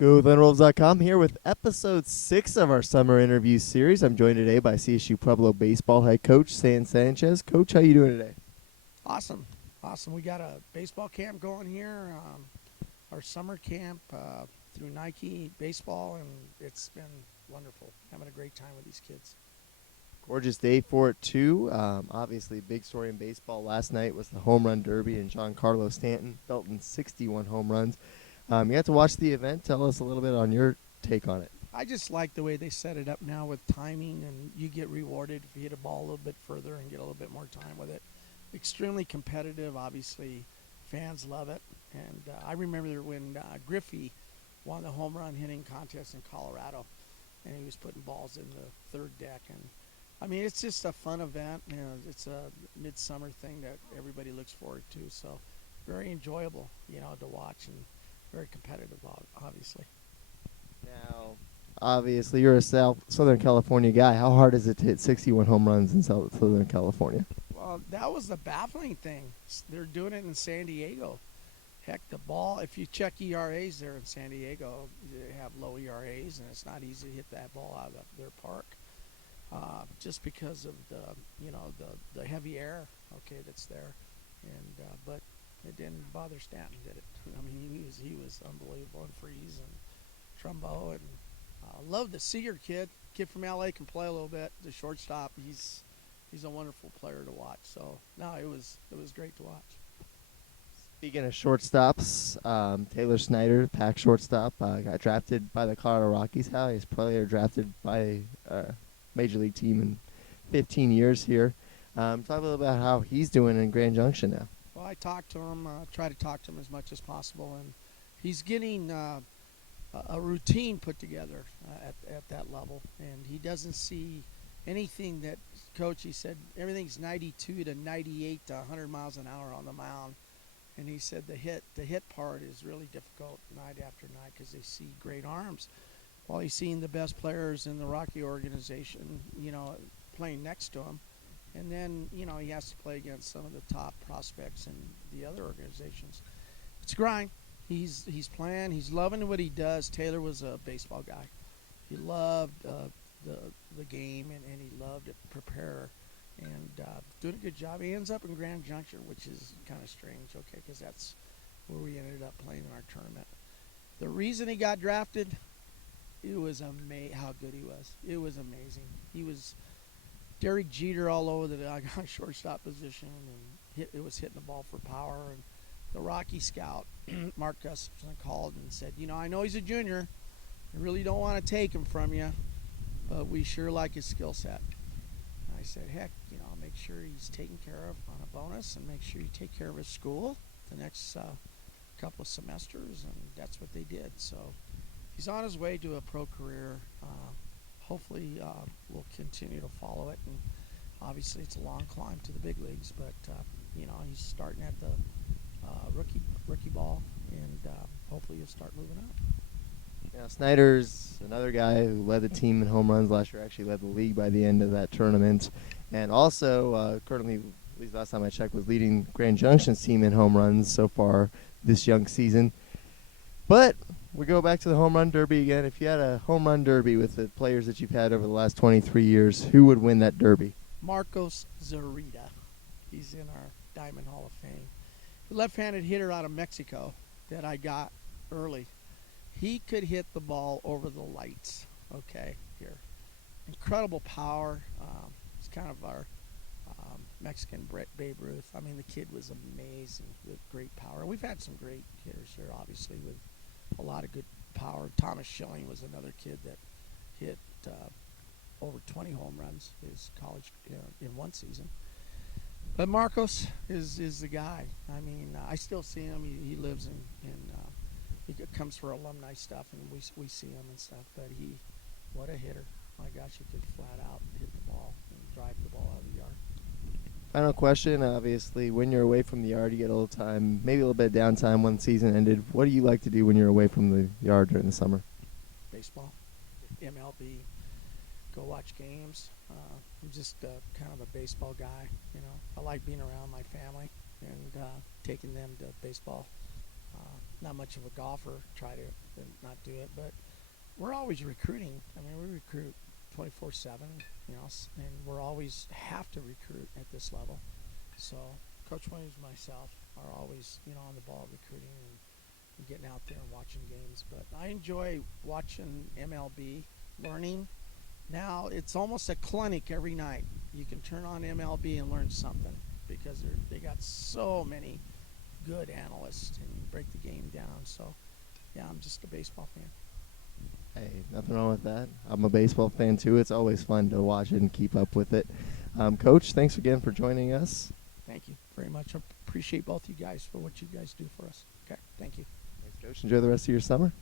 GoWithLandWolves.com here with episode 6 of our summer interview series. I'm joined today by CSU-Pueblo baseball head coach Stan Sanchez. Coach, how you doing today? Awesome. We got a baseball camp going here, our summer camp through Nike Baseball, and it's been wonderful. Having a great time with these kids. Gorgeous day for it, too. Obviously, big story in baseball last night was the home run derby, and Giancarlo Stanton belting 61 home runs. You got to watch the event. Tell us a little bit on your take on it. I just like the way they set it up now with timing, and you get rewarded if you hit a ball a little bit further and get a little bit more time with it. Extremely competitive. Obviously, fans love it. And I remember when Griffey won the home run hitting contest in Colorado, and he was putting balls in the third deck. And I mean, it's just a fun event. You know, it's a midsummer thing that everybody looks forward to. So very enjoyable, to watch, and very competitive, obviously. Now, obviously, you're a Southern California guy. How hard is it to hit 61 home runs in Southern California? Well, that was the baffling thing. They're doing it in San Diego. Heck, the ball, if you check ERAs there in San Diego, they have low ERAs, and it's not easy to hit that ball out of their park. Just because of the heavy air, that's there. And but it didn't bother Stanton, did it? I mean, he was unbelievable in freeze and Trumbo, and love the Seager kid from LA, can play a little bit. The shortstop, he's a wonderful player to watch. So no, it was great to watch. Speaking of shortstops, Taylor Snyder, Pack shortstop, got drafted by the Colorado Rockies. Highest player drafted by a major league team in 15 years here. Talk a little about how he's doing in Grand Junction now. Well, I talked to him, try to talk to him as much as possible, and he's getting a routine put together at that level, and he doesn't see anything that, Coach, he said everything's 92 to 98 to 100 miles an hour on the mound, and he said the hit part is really difficult night after night because they see great arms. While he's seeing the best players in the Rocky organization, playing next to him. And then, he has to play against some of the top prospects in the other organizations. It's a grind. He's playing. He's loving what he does. Taylor was a baseball guy. He loved the game, and he loved to prepare and doing a good job. He ends up in Grand Junction, which is kind of strange, because that's where we ended up playing in our tournament. The reason he got drafted, it was amazing how good he was. It was amazing. He was Derek Jeter all over the shortstop position, and it was hitting the ball for power. And the Rocky scout, Mark Gustafson, called and said, I know he's a junior. I really don't want to take him from you, but we sure like his skill set. And I said, heck, I'll make sure he's taken care of on a bonus, and make sure you take care of his school the next couple of semesters, and that's what they did. So he's on his way to a pro career. Hopefully we'll continue to follow it, and obviously it's a long climb to the big leagues, but he's starting at the rookie ball, and hopefully he'll start moving up. Now, Snyder's another guy who led the team in home runs last year, actually led the league by the end of that tournament, and also currently, at least last time I checked, was leading Grand Junction's team in home runs so far this young season. But we go back to the home run derby again. If you had a home run derby with the players that you've had over the last 23 years, who would win that derby? Marcos Zarita. He's in our Diamond Hall of Fame. The left-handed hitter out of Mexico that I got early. He could hit the ball over the lights, here. Incredible power. It's kind of our Mexican Babe Ruth. I mean, the kid was amazing with great power. We've had some great hitters here, obviously, with a lot of good power. Thomas Schilling was another kid that hit over 20 home runs his college in one season. But Marcos is the guy. I mean, I still see him. He lives in he comes for alumni stuff, and we see him and stuff. But what a hitter. My gosh, he could flat out hit the ball and drive the ball out of the yard. Final question, obviously, when you're away from the yard, you get a little time, maybe a little bit of downtime when the season ended. What do you like to do when you're away from the yard during the summer? Baseball, MLB, go watch games. I'm just kind of a baseball guy, I like being around my family and taking them to baseball Not much of a golfer, try to not do it, but we're always recruiting. I mean, we recruit 24/7, you know, and we're always have to recruit at this level. So Coach Williams and myself are always, you know, on the ball recruiting and getting out there and watching games. But I enjoy watching MLB, learning. Now it's almost a clinic every night. You can turn on MLB and learn something because they got so many good analysts and break the game down. So, yeah, I'm just a baseball fan. Hey, nothing wrong with that. I'm a baseball fan too. It's always fun to watch it and keep up with it. Coach, thanks again for joining us. Thank you very much. I appreciate both you guys for what you guys do for us. Okay, thank you. Thanks, Coach. Enjoy the rest of your summer.